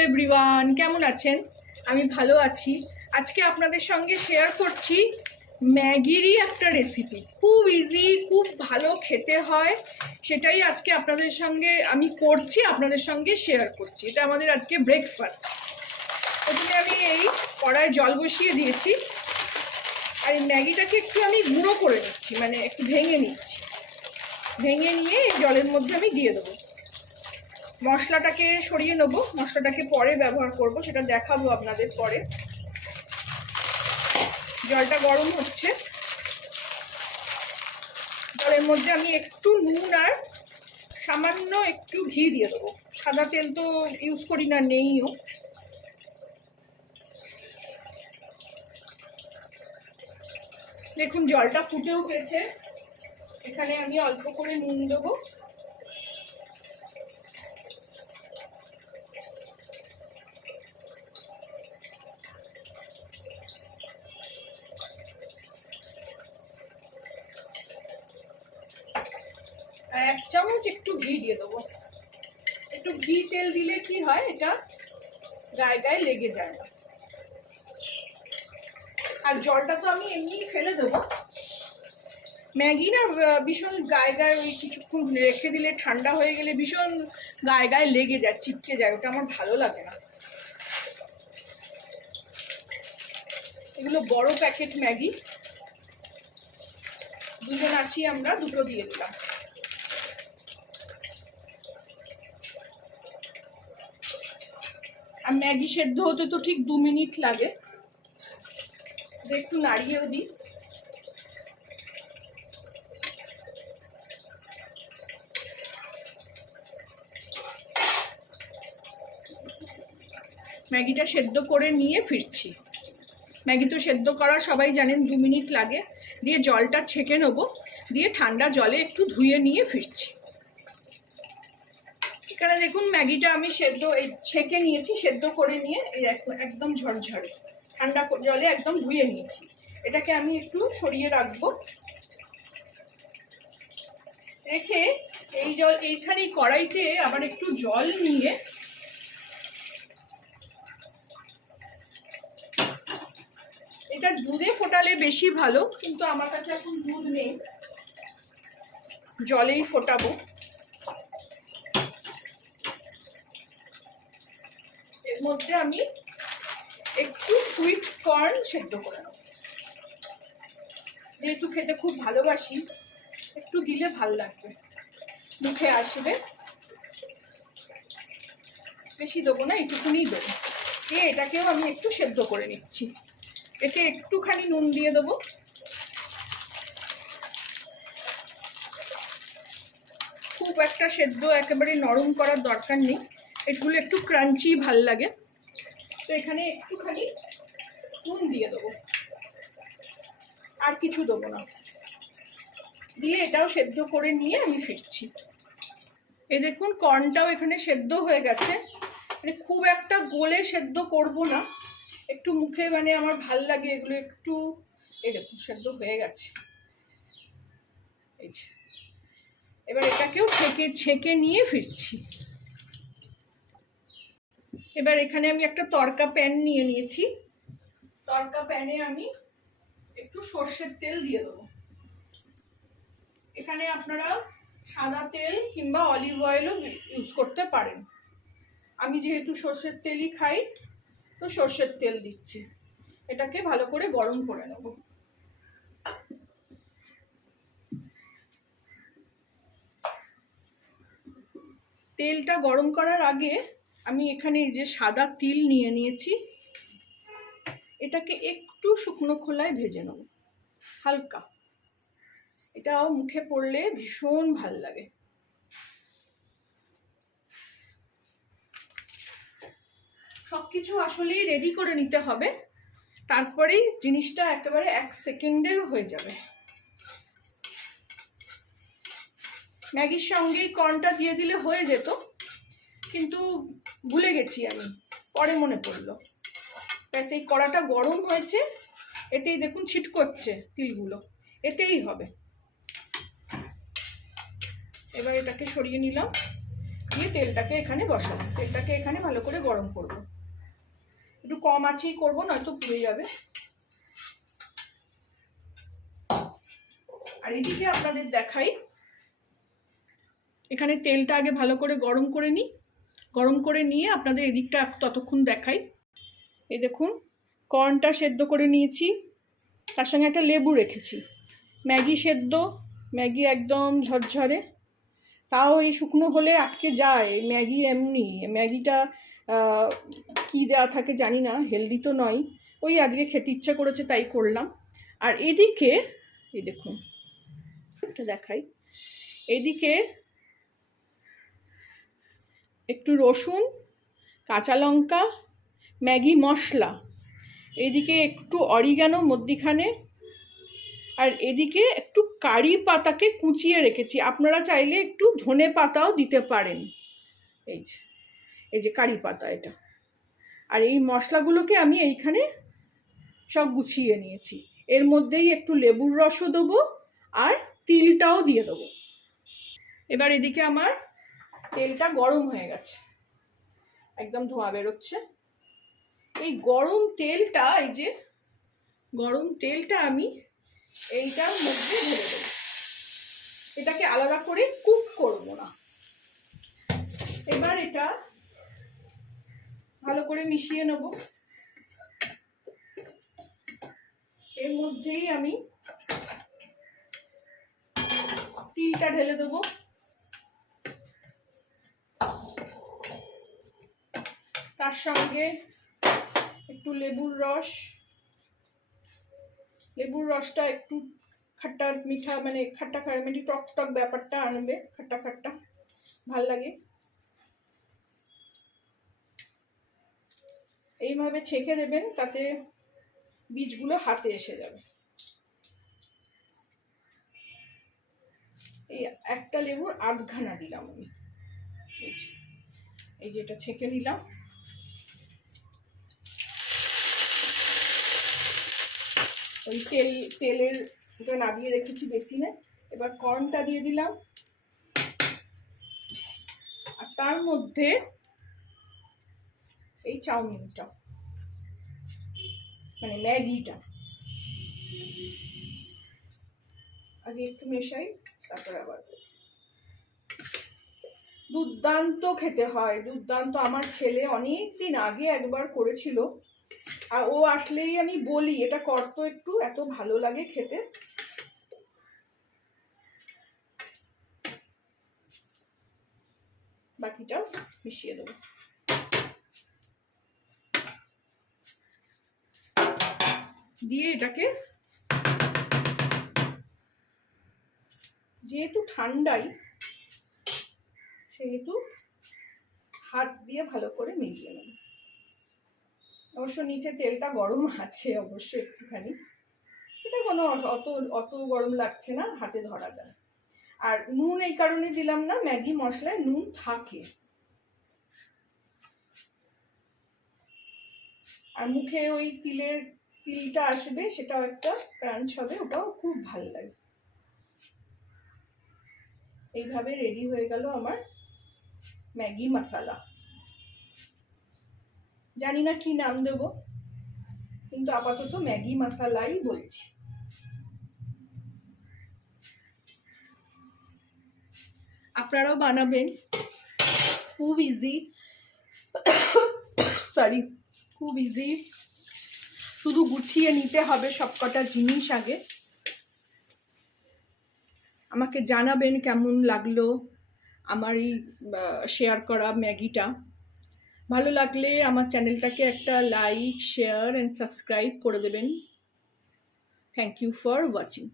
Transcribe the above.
Hello everyone, কেমন আছেন? আমি ভালো আছি। আজকে আপনাদের সঙ্গে শেয়ার করছি ম্যাগিরই একটা রেসিপি। খুব ইজি, খুব ভালো খেতে হয়, সেটাই আজকে আপনাদের সঙ্গে আমি করছি, আপনাদের সঙ্গে শেয়ার করছি। এটা আমাদের আজকে ব্রেকফাস্ট। প্রথমে আমি এই কড়ায় জল বসিয়ে দিয়েছি, আর এই ম্যাগিটাকে একটু আমি গুঁড়ো করে নিচ্ছি, মানে একটু ভেঙে নিচ্ছি। ভেঙে নিয়ে এই জলের মধ্যে আমি দিয়ে দেবো। মশলাটাকে সরিয়ে নেব, মশলাটাকে পরে ব্যবহার করব, সেটা দেখাবো আপনাদের পরে। জলটা গরম হচ্ছে, জলের মধ্যে আমি একটু নুন আর সামান্য একটু ঘি দিয়ে দেবো। সাদা তেল তো ইউজ করি না, নেইও। দেখুন জলটা ফুটেও গেছে। এখানে আমি অল্প করে নুন দেবো। আর 1 চামচ একটু ঘি দিয়ে দেবো। একটু ঘি তেল দিলে কি হয়, এটা গায়ে গায়ে লেগে যায় না। আর জলটা তো আমি এমনি ফেলে দেবো। ম্যাগি না ভীষণ গায়ে গায়ে, ওই কিছুক্ষণ রেখে দিলে ঠান্ডা হয়ে গেলে ভীষণ গায়ে গায়ে লেগে যায়, চিপকে যায়, ওটা আমার ভালো লাগে না। এগুলো বড় প্যাকেট ম্যাগি, দুজন আছি আমরা, দুটো দিয়ে দিলাম। আর ম্যাগি সেদ্ধ হতে তো ঠিক 2 মিনিট লাগে। একটু নাড়িয়েও দিই। ম্যাগিটা সেদ্ধ করে নিয়ে ফিরছি। ম্যাগি তো সেদ্ধ করা সবাই জানেন 2 মিনিট লাগে। দিয়ে জলটা ছেঁকে নেবো, দিয়ে ঠান্ডা জলে একটু ধুয়ে নিয়ে ফিরছি। এখানে দেখুন ম্যাগিটা আমি ছেঁকে নিয়েছি, সেদ্ধ করে নিয়ে এই একদম ঝরঝরে ঠান্ডা জলে একদম ধুয়ে নিয়েছি। এটাকে আমি একটু সরিয়ে রাখবো। রেখে এইখানে কড়াইতে আবার একটু জল নিয়ে এটা দুধে ফোটালে বেশি ভালো, কিন্তু আমার কাছে এখন দুধ নেই, জলেই ফোটাবো। এর মধ্যে আমি একটু সুইট কর্ন সেদ্ধ করে নেব। যেহেতু খেতে খুব ভালোবাসি, একটু দিলে ভাল লাগবে, মুখে আসবে। বেশি দেবো না, এইটুকুনি দেবো। দিয়ে এটাকেও আমি একটু সেদ্ধ করে নিচ্ছি। এতে একটুখানি নুন দিয়ে দেবো। খুব একটা সেদ্ধ একেবারে নরম করার দরকার নেই, এগুলো একটু ক্রাঞ্চি ভাল লাগে। তো এখানে একটুখানি নুন দিয়ে দেবো, আর কিছু দেবো না। দিয়ে এটাও সেদ্ধ করে নিয়ে আমি ফিরছি। এই দেখুন কর্নটাও এখানে সেদ্ধ হয়ে গেছে। মানে খুব একটা গলে সেদ্ধ করব না, একটু মুখে মানে আমার ভাল লাগে এগুলো একটু। এই দেখুন সেদ্ধ হয়ে গেছে। এই যে এবার এটাকেও ছেঁকে নিয়ে ফিরছি। এবার এখানে আমি একটা তড়কা প্যান নিয়ে নিয়েছি। তড়কা প্যানে আমি একটু সর্ষের তেল দিয়ে দেবো। এখানে আপনারা সাদা তেল কিংবা অলিভ অয়েলও ইউজ করতে পারেন। আমি যেহেতু সর্ষের তেলই খাই, তো সর্ষের তেল দিচ্ছি। এটাকে ভালো করে গরম করে নেব। তেলটা গরম করার আগে আমি এখানে এই যে সাদা তিল নিয়ে নিয়েছি, এটাকে একটু শুকনো খোলায় ভেজে নেব, হালকা। এটাও মুখে পড়লে ভীষণ ভাল লাগে। সবকিছু আসলেই রেডি করে নিতে হবে, তারপরেই জিনিসটা একেবারে 1 সেকেন্ডে হয়ে যাবে। ম্যাগির সঙ্গেই কর্নটা দিয়ে দিলে হয়ে যেত, কিন্তু ভুলে গেছি আমি, পরে মনে পড়লো। ব্যাস এই কড়াটা গরম হয়েছে, এতেই দেখুন ছিটকোচ্ছে তিলগুলো, এতেই হবে। এবার এটাকে সরিয়ে নিলাম, দিয়ে তেলটাকে এখানে বসাবো, তেলটাকে এখানে ভালো করে গরম করব। একটু কম আঁচেই করবো, নয়তো পুড়ে যাবে। আর এদিকে আপনাদের দেখাই, এখানে তেলটা আগে ভালো করে গরম করে নিই। গরম করে নিয়ে আপনাদের এদিকটা ততক্ষণ দেখাই। এই দেখুন, কর্নটা সেদ্ধ করে নিয়েছি, তার সঙ্গে একটা লেবু রেখেছি। ম্যাগি সেদ্ধ, ম্যাগি একদম ঝরঝরে, তাও এই শুকনো হলে আটকে যায়। ম্যাগি এমনি, ম্যাগিটা কী দেওয়া থাকে জানি না, হেলদি তো নয়, ওই আজকে খেতে ইচ্ছা করেছে তাই করলাম। আর এদিকে এই দেখুন, এটা দেখাই, এদিকে একটু রসুন, কাঁচা লঙ্কা, ম্যাগি মশলা, এদিকে একটু অরিগানো মধ্যিখানে, আর এদিকে একটু কারি পাতাকে কুচিয়ে রেখেছি। আপনারা চাইলে একটু ধনে পাতাও দিতে পারেন। এই যে কারি পাতা এটা। আর এই মশলাগুলোকে আমি এইখানে সব গুছিয়ে নিয়েছি। এর মধ্যেই একটু লেবুর রসও দেবো আর তিলটাও দিয়ে দেবো। এবার এদিকে আমার তেলটা গরম হয়ে গেছে, একদম ধোঁয়া বেরোচ্ছে। এই গরম তেলটা, এই যে গরম তেলটা আমি এইটার মধ্যে ঢেলে দেবো। এটাকে আলাদা করে কুক করব না। এবার এটা ভালো করে মিশিয়ে নেব। এর মধ্যেই আমি তিলটা ঢেলে দেবো, তার সঙ্গে একটু লেবুর রস। লেবুর রসটা একটু খাট্টা মিঠা, মানে খাট্টা মিঠি টক টক ব্যাপারটা আনবে, খাট্টা খাট্টা ভাল লাগে। এইভাবে ছেঁকে দেবেন, তাতে বীজগুলো হাতে এসে যাবে। এই একটা লেবুর আধখানা দিলাম আমি, এই যে এটা ছেঁকে নিলাম। ওই তেলের এটা নাবিয়ে রেখেছি বেশি না। এবার কর্নটা দিয়ে দিলাম, আর তার মধ্যে এই চাউমিনটা, মানে ম্যাগিটা আগে একটু মেশাই, তারপরে আবার। দুর্দান্ত খেতে হয়, দুর্দান্ত। আমার ছেলে অনেক দিন আগে একবার করেছিল, আর ও আসলেই আমি বলি এটা করতো একটু, এত ভালো লাগে খেতে। বাকিটাও মিশিয়ে দেবো। দিয়ে এটাকে, যেহেতু ঠান্ডাই সেহেতু হাত দিয়ে ভালো করে মিলিয়ে নেব। অবশ্য নিচে তেলটা গরম আছে অবশ্য একটুখানি, এটা কোনো অত গরম লাগছে না, হাতে ধরা যায়। আর নুন এই কারণে দিলাম না, ম্যাগি মশলায় নুন থাকে। আর মুখে ওই তিলটা আসবে, সেটাও একটা ক্রাঞ্চ হবে, ওটাও খুব ভালো লাগে। এইভাবে রেডি হয়ে গেল আমার ম্যাগি মশলা। জানি না কি নাম দেব, কিন্তু আপাতত ম্যাগি মশলাই বলছি। আপনারাও বানাবেন, খুব ইজি, খুব ইজি। শুধু গুছিয়ে নিতে হবে সবকটা জিনিস আগে। আমাকে জানাবেন কেমন লাগলো আমার এই শেয়ার করা ম্যাগিটা। ভালো লাগলে আমার চ্যানেলটাকে একটা লাইক, শেয়ার অ্যান্ড সাবস্ক্রাইব করে দেবেন। Thank you for watching.